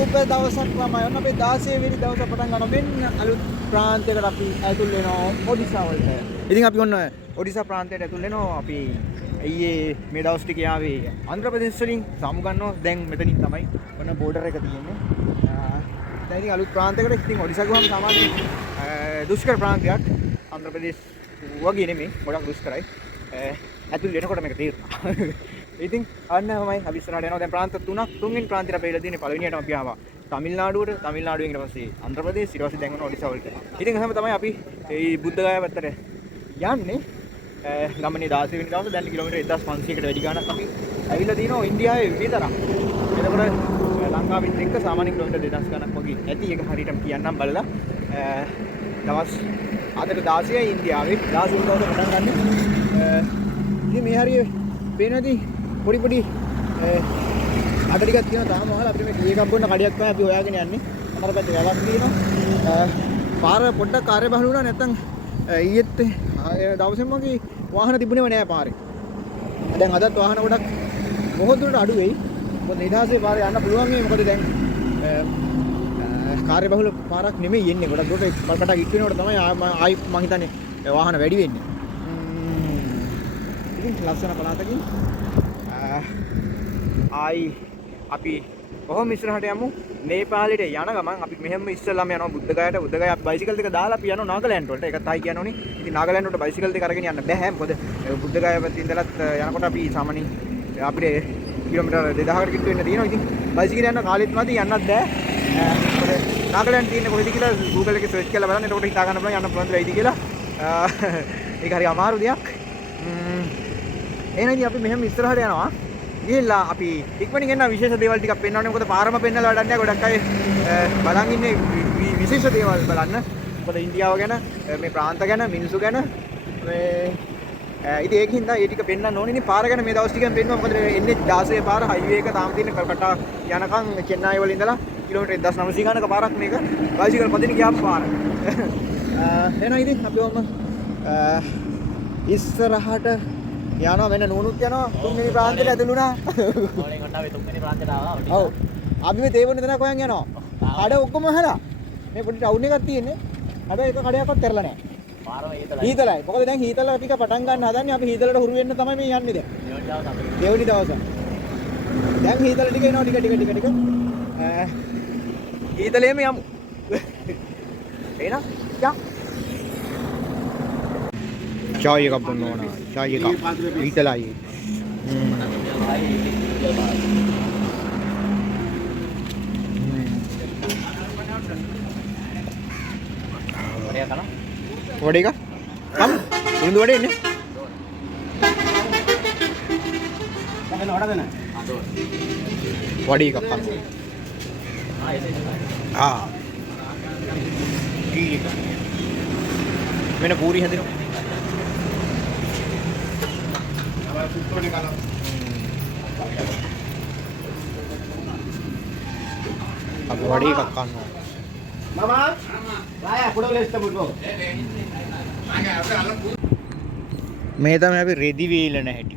සූපර් දවසක් ළමයි. ඔන්න අපි 16 වෙනි දවසේ පටන් ගන්න මෙන්න අලුත් ප්‍රාන්තයකට අපි ඇතුල් වෙනවා ඔඩිසා වලට. ඉතින් අපි ඔන්න ඔඩිසා ප්‍රාන්තයට ඇතුල් වෙනවා. අපි ඊයේ මේ දවස් ටික යාවේ ආන්ධ්‍ර ප්‍රදේශ වලින් සමු ගන්නවා. දැන් මෙතනින් තමයි ඔන්න බෝඩර් එක තියෙන්නේ. දැන් ඉතින් අලුත් ප්‍රාන්තයකට ඉතින් ඔඩිසා ගුවම සාමාන්‍ය දුෂ්කර ප්‍රාන්තයක්. ආන්ධ්‍ර ප්‍රදේශ වගේ නෙමෙයි. ගොඩක් දුෂ්කරයි. ඇතුල් වෙනකොට මේක තේරෙනවා. ඉතින් අන්න තමයි අපි ඉස්සරහට යනවා. දැන් ප්‍රාන්ත තුනක් තුන්වෙනි ප්‍රාන්තයට අපි වෙලා තියෙන්නේ. පළවෙනියටම අපි ආවා තමිල්නාඩුවට. තමිල්නාඩුවෙන් ඊට පස්සේ ආන්ධ්‍ර ප්‍රදේශ, ඊට පස්සේ දැන් යනවා ඔඩිසා වලට. ඉතින් එහෙම තමයි අපි මේ බුද්ධගයා පැත්තට යන්නේ. ගමනේ 16 වෙනි දවසේ දැන් කිලෝමීටර් 1500කට වැඩි ගාණක් අපි ඇවිල්ලා තිනවා ඉන්දියාවේ විතරක්. එතකොට ලංකාවෙත් එක්ක සාමාන්‍ය කිලෝමීටර් 2000 ගණක් වගේ ඇති. ඒක හරියටම කියන්නම් බලලා. දවස් අදට 16යි ඉන්දියාවේ 16 වෙනි දවසේ පටන් ගන්න. ඉතින් මේ හරිය පේනදී පොඩි අඩ ටිකක් තියෙනවා තාම වහලා අපිට මේ ටී එකක් බොන්න කඩියක් තමයි අපි හොයාගෙන යන්නේ. අතර පැත්තේ වැවක් තියෙනවා. පාර පොඩ්ඩක් කාර්යබහුල වුණා නැත්නම් ඊයේත් දවසෙම වගේ වාහන තිබුණේම නෑ පාරේ. දැන් අදත් වාහන ගොඩක් මොහොතකට අඩු වෙයි. මොකද නිදහසේ පාරේ යන්න පුළුවන් මේ මොකද දැන් කාර්යබහුල පාරක් නෙමෙයි යන්නේ. ගොඩක් දුරට බලකට ඉක්ක වෙනකොට තමයි ආයි මම හිතන්නේ වාහන වැඩි වෙන්නේ. ඉතින් ලස්සන පළාතකින් ආයි අපි කොහොම ඉස්සරහට යමු. නේපාලෙට යන ගමන් අපි මෙහෙම ඉස්සෙල්ලාම යනවා බුද්ධගයාට. බුද්ධගයා බයිසිකල් දෙක දාලා අපි යනවා නාගලෑන්ඩ් වලට. ඒකත් ආයි කියනෝනේ. ඉතින් නාගලෑන්ඩ් වලට බයිසිකල් දෙක අරගෙන යන්න බෑ. මොකද බුද්ධගයා පැත්තේ ඉඳලත් යනකොට අපි සාමාන්‍ය අපිට කිලෝමීටර් 2000කට කිට්ටු වෙන්න තියෙනවා. ඉතින් බයිසිකල් යන්න කාලෙත් නැති යන්නත් බෑ. මොකද නාගලෑන්ඩ් තියෙන්නේ කොහෙද කියලා Google එකේ සර්ච් කරලා බලන්න. එතකොට හිතා ගන්න පුළුවන් යන්න පුළුවන්ද වෙයිද කියලා. ඒක හරි අමාරු දෙයක්. එහෙනම් ඉතින් අපි මෙහෙම ඉස්සරහට යනවා. ගිහිල්ලා අපි ඉක්මනින් එන්න විශේෂ දේවල් ටිකක් පෙන්වන්නේ. මොකද පාරම පෙන්නලා වැඩක් නැහැ. ගොඩක් අය බලන් ඉන්නේ විශේෂ දේවල් බලන්න. මොකද ඉන්දියාව ගැන, මේ ප්‍රාන්ත ගැන, මිනිස්සු ගැන ඉතින් ඒකින්ද ඒ ටික පෙන්වන්න ඕනේ. ඉතින් පාර ගැන මේ දවස් ටිකෙන් පෙන්වනවා. මොකද එන්නේ 16 පාර හයිවේ එක තාම තියෙන කල්කටා යනකම් චෙන්නයි වල ඉඳලා කිලෝමීටර් 1900 ගණනක පාරක් මේක. බයිසිකල් පදින ගියාම පාර. එහෙනම් ඉතින් අපි ඔන්න ඉස්සරහට යනවා වෙන නෝනුත් යනවා තුන්වෙනි ප්‍රාන්තයට ඇතුළු වුණා. ඕනෙන් ඔන්න අපි තුන්වෙනි ප්‍රාන්තයට ආවා. ඔව්. අපි මේ තේවන්නේ තැනක් හොයන් යනවා. කඩ ඔක්කොම හලා. මේ පොඩි ටවුන් එකක් තියෙන්නේ. හැබැයි එක කඩයක්වත් කරලා නැහැ. පාරම හීතලයි. මොකද දැන් හීතල ටික පටන් ගන්න හදන්නේ. අපි හීතලට හුරු වෙන්න තමයි මේ යන්නේ දැන්. දෙවෙනි දවස. දැන් හීතල ටික එනවා ටික. හීතලෙම යමු. එනවා. යා. चाय का बनवाना चाय का पीतल आई वड़े का हम उर्दू वड़े ने वड़ी का पान हाँ मैंने पूरी है दिनों अब वड़ी का कान मामा लाया फोटो ले इसका मुझको मैं අපි රෙදි වේලන හැටි.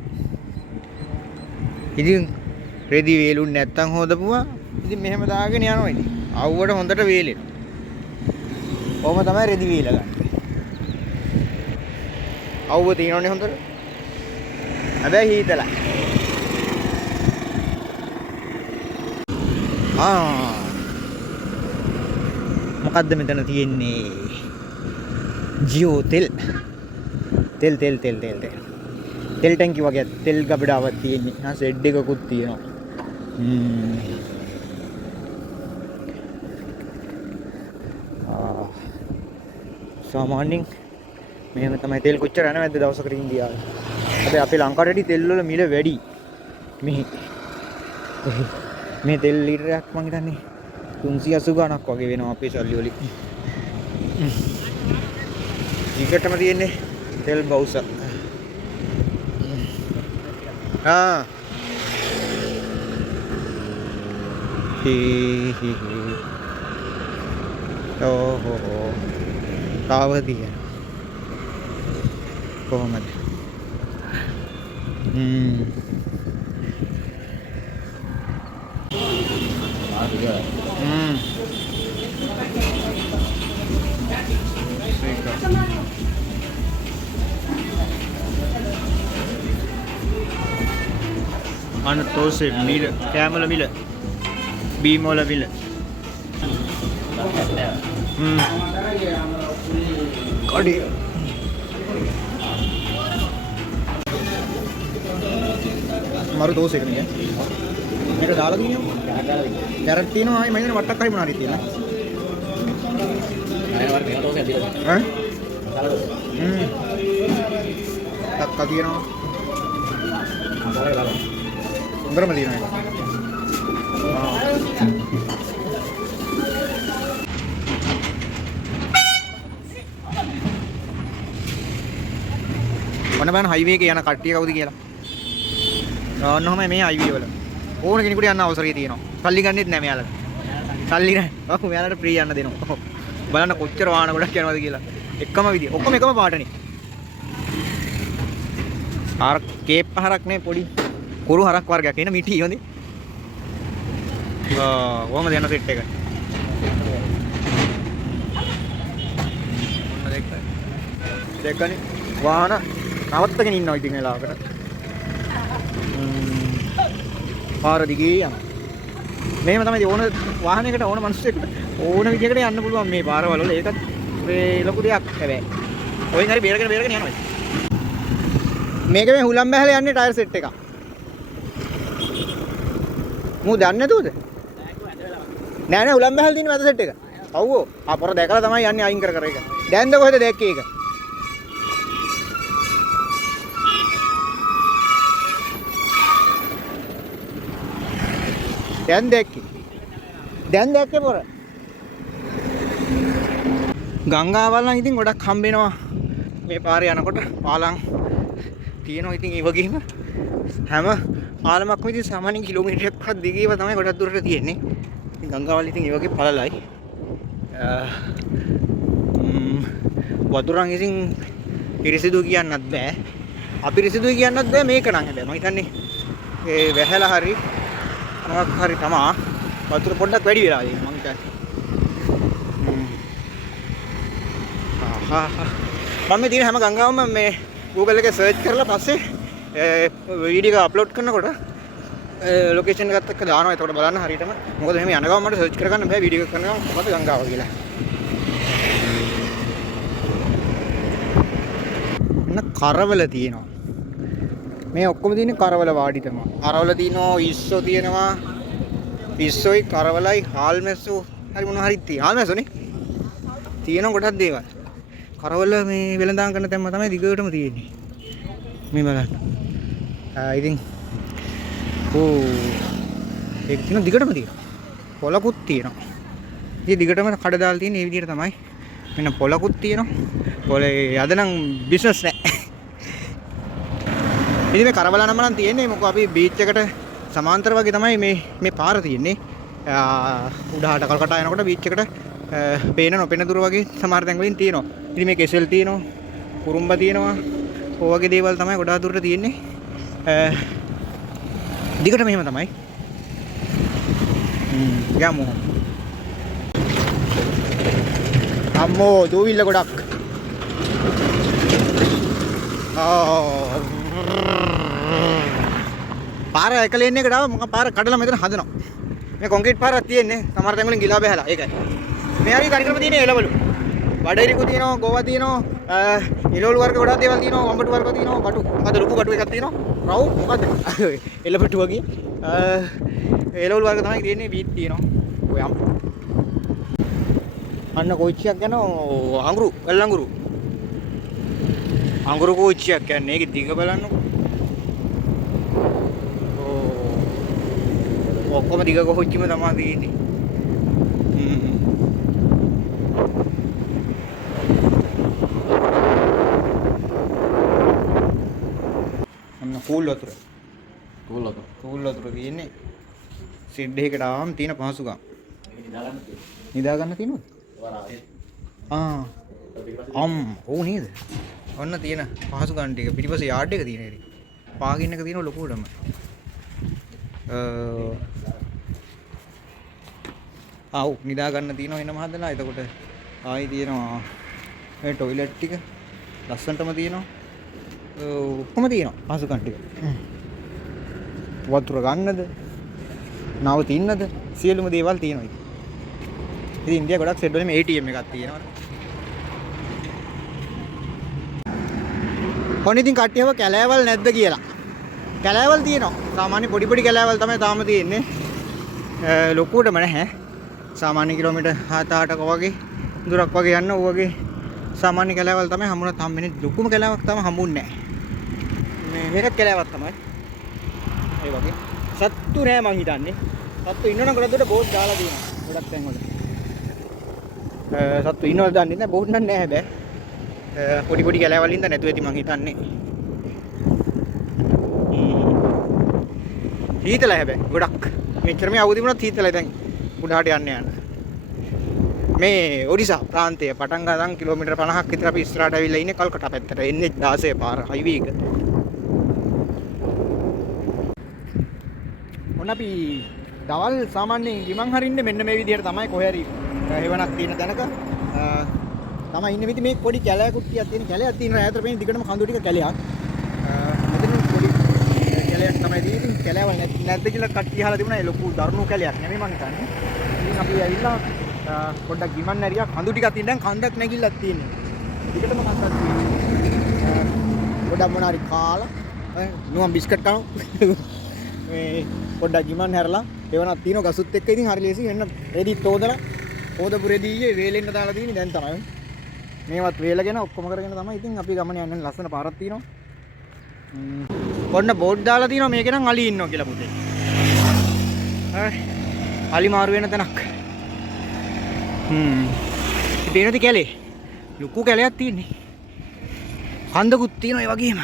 ඉතින් රෙදි වේලුන් නැත්තම් හොදපුවා. ඉතින් මෙහෙම දාගෙන යනවා ඉතින්. අවුවට හොඳට වේලෙනවා. කොහොම තමයි රෙදි වේල ගන්න. අවුව තියෙනවනේ හොඳට. හැබැයි හීතලයි. මොකද්ද මෙතන තියෙන්නේ? ජියෝ තෙල් ටැංකි වගේ තෙල් ගබඩාවක් තියෙන්නේ. ආ සෙඩ් එකකුත් තියෙනවා. සාමාන්‍යයෙන් මෙහෙම තමයි තෙල් කොච්චර යනවද දවසකට ඉන්දියාවේ. හැබැයි අපේ ලංකාවේ තෙල් වල මිල වැඩි. මේ තෙල් ලීටරයක් මං හිතන්නේ 380 ගණක් වගේ වෙනවා අපේ සල්ලි වලින්. ටිකටම තියෙන්නේ තෙල් බවුස. තාවදිය කොහොමද? අන්න තෝසේ මිල කෑමල මිල බීම වල මිල කඩේ මරු දෝසෙක නේ මේක දාලා දිනියෝ කැරට් තියෙනවා ආයි මම හිතන්නේ වට්ටක් හරි මොනවා හරි තියෙනවා අය වර මේක දෝසෙක් දිනවා ටක්කා තියෙනවා හොඳටම තියෙනවා ඒක මොන බෑන හයිවේ එකේ යන කට්ටිය කවුද කියලා. ඔන්නෝම මේ හයිවේ වල ඕන කෙනෙකුට යන්න අවසරය තියෙනවා. සල්ලි ගන්නෙත් නැහැ මෙයාලට. සල්ලි නැහැ. ඔව් මෙයාලට ෆ්‍රී යන්න දෙනවා. බලන්න කොච්චර වාහන ගොඩක් යනවද කියලා. එකම විදිය. ඔක්කොම එකම පාටනේ. ආර කේප් හරක් නේ පොඩි කුරු හරක් වර්ගයක් එන මිටි හොඳේ. කොහමද යන සෙට් එක? දෙකනේ වාහන නවත්තගෙන ඉන්නවා ඉතින් වෙලාවකට. පාර දිගේ යන. මේව තමයි ඕන වාහනයකට ඕන මිනිස්සෙකුට ඕන විදිහකට යන්න පුළුවන් මේ පාරවල වල. ඒකත් මේ ලොකු දෙයක් හැබැයි. ඔයින් හරි බේරගෙන යනවා. මේක මේ හුලම් බැහැල යන්නේ ටයර් සෙට් එකක්. මූ දන්නේ නැතුවද? නෑ හුලම් බැහැල තියෙන මැද සෙට් එක. අව්වෝ. ආ පොර දැකලා තමයි යන්නේ අයින් කර ඒක. දැන්ද කොහෙද දැක්කේ ඒක? දැන් දැක්කේ පොර. ගංගාවල් නම් ඉතින් ගොඩක් හම්බ වෙනවා මේ පාරේ යනකොට. පාලම් තියෙනවා ඉතින් ඒ වගේම හැම පාලමක්ම ඉතින් සාමාන්‍ය කිලෝමීටරයක්වත් දිගේව තමයි ගොඩක් දුරට තියෙන්නේ. ඉතින් ගංගාවල් ඉතින් ඒ වගේ පළලයි. වතුරන් ඉතින් පිරිසිදු කියන්නත් බෑ. අපිරිසිදුයි කියන්නත් බෑ මේක නම් හැබැයි. මම හිතන්නේ ඒ වැහැලා හරි මොකක් හරි තමා වතුර පොඩ්ඩක් වැඩි වෙලා තියෙනවා මං හිතන්නේ. මම මේ තියෙන හැම ගංගාවම මේ Google එකේ සර්ච් කරලා පස්සේ වීඩියෝ එක අප්ලෝඩ් කරනකොට ලොකේෂන් එකත් එක්ක දානවා. එතකොට බලන්න හරියටම මොකද මෙහෙම යන ගමන් මට සර්ච් කරගන්න බෑ වීඩියෝ එක කරන ගමන් මොකද ගංගාව කියලා. මෙන්න කරවල තියෙනවා. මේ ඔක්කොම තියෙන්නේ කරවල වාඩි තමයි. කරවල තියෙනවා ඉස්සෝ තියෙනවා. ඉස්සෝයි කරවලයි හාල්මැස්සෝ හරි මොනවා හරි තියෙනවා. හාල්මැස්සෝනේ. තියෙන කොටක් දේවල්. කරවල මේ වෙලඳාම් කරන තැන්ම තමයි දිගටම තියෙන්නේ. මේ බලන්න. ඉතින් ඒක තියෙන දිගටම තියෙනවා. පොලකුත් තියෙනවා. ඉතින් දිගටම කඩ දාලා තියෙන මේ විදිහට තමයි. මෙන්න පොලකුත් තියෙනවා. පොලේ අද නම් බිස්නස් නැහැ. ඉතින් මේ කරවල නම නම් තියෙන්නේ මොකද අපි බීච් එකට සමාන්තර වගේ තමයි මේ පාර තියෙන්නේ. උඩහට කල්කටා යනකොට බීච් එකට පේන නොපෙන දුර වගේ සමහර තැන් වලින් තියෙනවා. ඉතින් මේ කෙසෙල් තියෙනවා, කුරුම්බ තියෙනවා. ඔය වගේ දේවල් තමයි ගොඩාක් දුරට තියෙන්නේ. දිගට මෙහෙම තමයි. යමු. අම්මෝ දූවිල්ල ගොඩක්. පාර එක ලේන් එකට ආව මොකක් පාර කඩලා මෙතන හදනවා. මේ කොන්ක්‍රීට් පාරක් තියෙන්නේ. සමහර තැන් වලින් ගිලා බහැලා. ඒකයි. මේ හරි කාර්යක්‍රම තියෙන්නේ එළවලු. බඩේරිකු තියෙනවා, ගෝවා තියෙනවා, එළවලු වර්ග ගොඩාක් දේවල් තියෙනවා, වඹටු වර්ග තියෙනවා, බටු. මොකද ලොකු බටු එකක් තියෙනවා. රව් මොකද්ද? එළපටු වගේ. එළවලු වර්ග තමයි තියෙන්නේ. බීට් තියෙනවා. ඔයම්. අන්න කොච්චියක් යනවා අඟුරු, ගල්අඟුරු. අඟුරු කොච්චියක් කියන්නේ. ඒකේ දිග බලන්නකො. ඔක්කොම දිග කොච්චිම තමයි තියෙන්නේ. අන්න කූල් වතුර. කූල් වතුර තියෙන්නේ. සිඩ් එකකට ආවම තියෙන පහසුකම්. නිදා ගන්න තියෙනවද? ඔව් නේද? ඔන්න තියෙන පහසුකම් ටික පිටිපස්සේ යාඩ් එක තියෙන හැටි. පාගින්න එක තියෙන ලොකුටම. ආව් නිදා ගන්න තියෙනවා එනම හදලා. එතකොට ආයි තියෙනවා මේ টয়ලට් ටික. ලස්සනටම තියෙනවා. ඔක්කොම තියෙනවා පහසුකම් ටික. වතුර ගන්නද? නව තින්නද? සියලුම දේවල් තියෙනවා ඉතින්. ඉතින් ඉන්දියා ගොඩක් සෙඩ් වලම ATM එකක් තියෙනවා. ඔන්න ඉතින් කට්ටියව කැලෑවල් නැද්ද කියලා. කැලෑවල් තියෙනවා. සාමාන්‍ය පොඩි පොඩි කැලෑවල් තමයි තාම තියෙන්නේ. ලොකුවටම නැහැ. සාමාන්‍ය කිලෝමීටර් 7-8ක වගේ දුරක් වගේ යන්න ඕ වගේ සාමාන්‍ය කැලෑවල් තමයි හම්බුනත් හම්බෙන්නේ. ලොකුම කැලෑවක් තමයි හම්බුන්නේ නැහැ. මේකත් කැලෑවක් තමයි. ඒ වගේ. සත්තු නෑ මං හිතන්නේ. සත්තු ඉන්නවනම් ගොඩක් දුරට බෝට් දාලා තියෙනවා. ගොඩක් තැන් වල. සත්තු ඉන්නවද දන්නේ නැහැ. බෝට් නම් නෑ හැබැයි. පොඩි පොඩි කැලෑවල් ඉඳන් නැතුව ඇති මං හිතන්නේ. හීතලයි හැබැයි ගොඩක්. මෙච්චර මේ අවුදි වුණත් හීතලයි දැන් උඩහට යන්න. මේ ඔඩිසා ප්‍රාන්තය පටන් ගන්න කිලෝමීටර් 50ක් විතර අපි ඉස්සරහට ඇවිල්ලා ඉන්නේ කල්කටා පැත්තට. එන්නේ 16 පාර හයිවේ එක. ඔන්න අපි දවල් සාමාන්‍යයෙන් ගිමන් හරින්නේ මෙන්න මේ විදිහට තමයි කොහේ හරි හේවණක් තියෙන තැනක තමයි ඉන්නේ. ඉතින් මේ පොඩි කැලෑ කුට්ටියක් තියෙන කැලයක් තියෙන ඈතට පේන දිගටම කඳු ටික කැලයක්. මෙතන පොඩි කැලයක් තමයි තියෙන්නේ. ඉතින් කැලෑවල් නැද්ද කියලා කට්ටිය අහලා තිබුණා. ඒ ලොකු දරුණු කැලයක් නෙමෙයි මං හිතන්නේ. ඉතින් අපි ඇවිල්ලා පොඩ්ඩක් ගිමන් නැරියා කඳු ටිකක් තියෙන දැන් කන්දක් නැගිල්ලක් තියෙන්නේ. දිගටම කන්දක් තියෙන්නේ. පොඩ්ඩක් මොනාරි කාලා නුවන් බිස්කට් කනවා. මේ පොඩ්ඩක් ගිමන් හැරලා එවනක් තියෙනවා ගසුත් එක්ක. ඉතින් හරි ලේසි වෙන්න රෙදිත් හොදලා හොදපු රෙදි ඊයේ වේලෙන්න දාලා තියෙන්නේ දැන් තමයි. මේවත් වේලගෙන ඔක්කොම කරගෙන තමයි ඉතින් අපි ගමන යන්නේ. ලස්සන පාරක් තියෙනවා. පොන්න බෝඩ් දාලා තියෙනවා මේකේ නම් අලි ඉන්නවා කියලා පුතේ. අලි මාරු වෙන තැනක්. පේනද කැලේ? ලොකු කැලයක් තියෙන්නේ. කන්දකුත් තියෙනවා ඒ වගේම.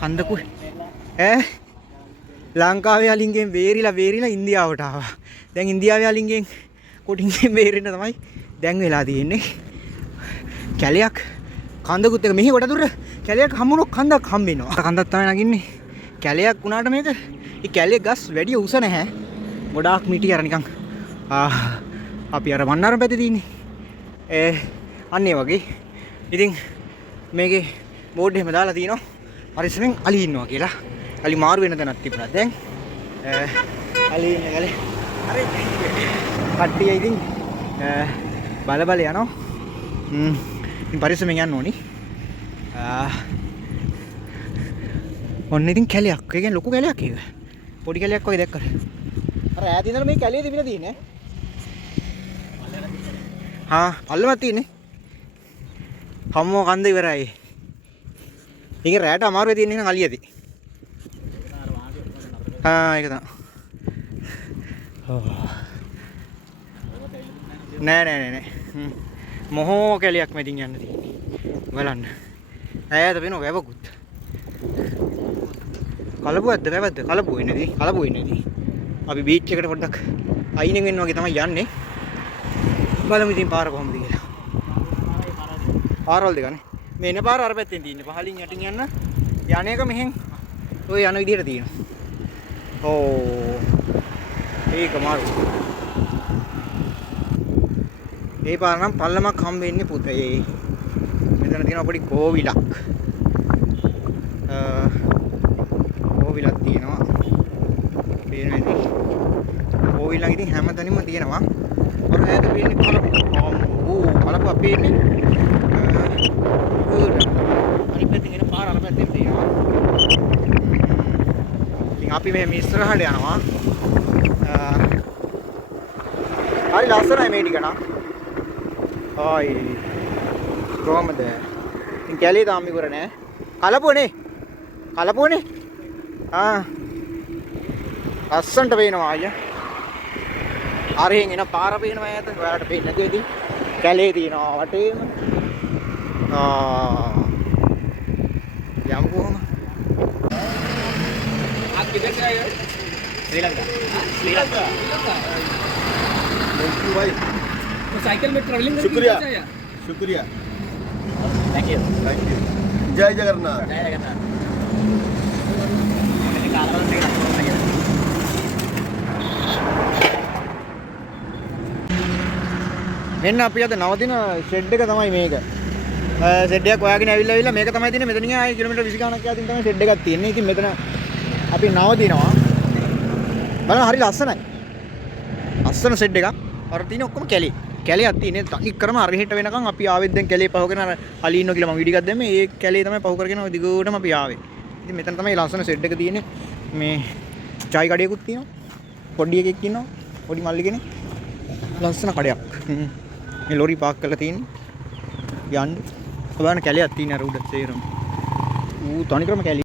කන්දකු ලංකාවේ අලින්ගෙන් වේරිලා ඉන්දියාවට ආවා. දැන් ඉන්දියාවේ අලින්ගෙන් කොටින්ගෙන් වේරෙන්න තමයි දැන් වෙලා තියෙන්නේ. කැලයක් කන්දකුත් එක මෙහි කොට දුර කැලයක් හම්බුනොත් කන්දක් හම්බෙනවා. කන්දක් තමයි නගින්නේ. කැලයක් වුණාට මේක මේ කැලේ ගස් වැඩි උස නැහැ. ගොඩාක් මිටි අර නිකන් අපි අර වන්නාරම් පැත්තේ තියෙන්නේ. අන්න ඒ වගේ. ඉතින් මේකේ බෝඩ් එහෙම දාලා තිනවා. පරිස්සමෙන් අලි ඉන්නවා කියලා. අලි මාරු වෙන තැනක් තිබුණා. දැන් අලි ඉන්නේ කලේ. හරි. කට්ටිය ඉතින් බල යනවා. ඉතින් පරිස්සමෙන් යන්න ඕනි. ඔන්න ඉතින් කැලයක්. ඒ කියන්නේ ලොකු කැලයක් ඒක. පොඩි කැලයක් වගේ දැක්කද? අර ඈත ඉඳලා මේ කැලේ තිබිලා තියෙන්නේ. පල්ලමක් තියෙන්නේ. හම්මෝ කන්ද ඉවරයි. ඒක රැට අමාරුවේ තියෙන එක අලියදී. ඒක තමයි. නෑ. මොහෝ කැලයක් මැදින් යන්න තියෙන්නේ. බලන්න. ඈත වෙන වැවකුත්. කලපුවක්ද වැවද්ද? කලපුව වෙන්නේදී. කලපුව වෙන්නේදී. අපි බීච් එකට පොඩ්ඩක් අයිනෙන් වෙන්න වගේ තමයි යන්නේ. බලමු ඉතින් පාර කොහොමද කියලා. පාරවල් දෙකනේ. මේ එන පාර අර පැත්තෙන් තියෙන්නේ. පහලින් යටින් යන්න. යන්නේක මෙහෙන් ඔය යන විදිහට තියෙනවා. ඒක මාරු. මේ පාර නම් පල්ලමක් හම්බ වෙන්නේ පුතේ. මෙතන තියෙනවා පොඩි කෝවිලක්. කෝවිලක් තියෙනවා. පේන්නේ. කෝවිලක් ඉතින් හැමතැනම තියෙනවා. ඔර ඈත පේන්නේ කලපු. කලපු අපේ ඉන්නේ. අනිත් පැත්තෙන් එන පාර අර පැත්තෙන් තියෙනවා. ඉතින් අපි මේ ඉස්සරහට යනවා. හරි ලස්සනයි මේ ටික නා. කොහමද? ඉතින් කැලේ තාම ඉවර නෑ. කලපුවනේ. ලස්සනට පේනවා අයියා. අරහෙන් එන පාර පේනවා ඈත. ඔයාලට පේන්නේ නැති වෙදී. කැලේ තියෙනවා වටේම. යමු කොහම? आप किधर से आए हो? श्रीलंका. थैंक यू भाई. तो साइकिल में ट्रैवलिंग करके शुक्रिया. Thank you. जय जगन्नाथ. මෙන්න අපි අද නවතින ෂෙඩ් එක තමයි මේක. ෂෙඩ් එකක් හොයාගෙන ඇවිල්ලා මේක තමයි තියෙන්නේ. මෙතනින් ආයි කිලෝමීටර් 20 ගණනක් යටින් තමයි ෂෙඩ් එකක් තියෙන්නේ. ඉතින් මෙතන අපි නවතිනවා. බලන්න හරි ලස්සනයි. ලස්සන ෂෙඩ් එකක්. අර තියෙන ඔක්කොම කැලේ. කැලේක් තියෙන්නේ. තනි කරම අර හෙට වෙනකන් අපි ආවෙත් දැන් කැලේ පහු කරගෙන අර අලින්නෝ කියලා මම වීඩියෝ එකක් දැම්මේ. ඒ කැලේ තමයි පහු කරගෙන ඔය දිගටම අපි ආවේ. ඉතින් මෙතන තමයි ලස්සන ෂෙඩ් එක තියෙන්නේ. මේ චායි කඩේකුත් තියෙනවා. පොඩි එකෙක් ඉන්නවා. පොඩි මල්ලි කෙනෙක්. ලස්සන කඩයක්. මේ ලොරි පාක් කරලා තියෙන්නේ. යන්න. බලන්න කැලයක් තියෙන අර උඩ සේරම. ඌ තනි ක්‍රම කැලේ.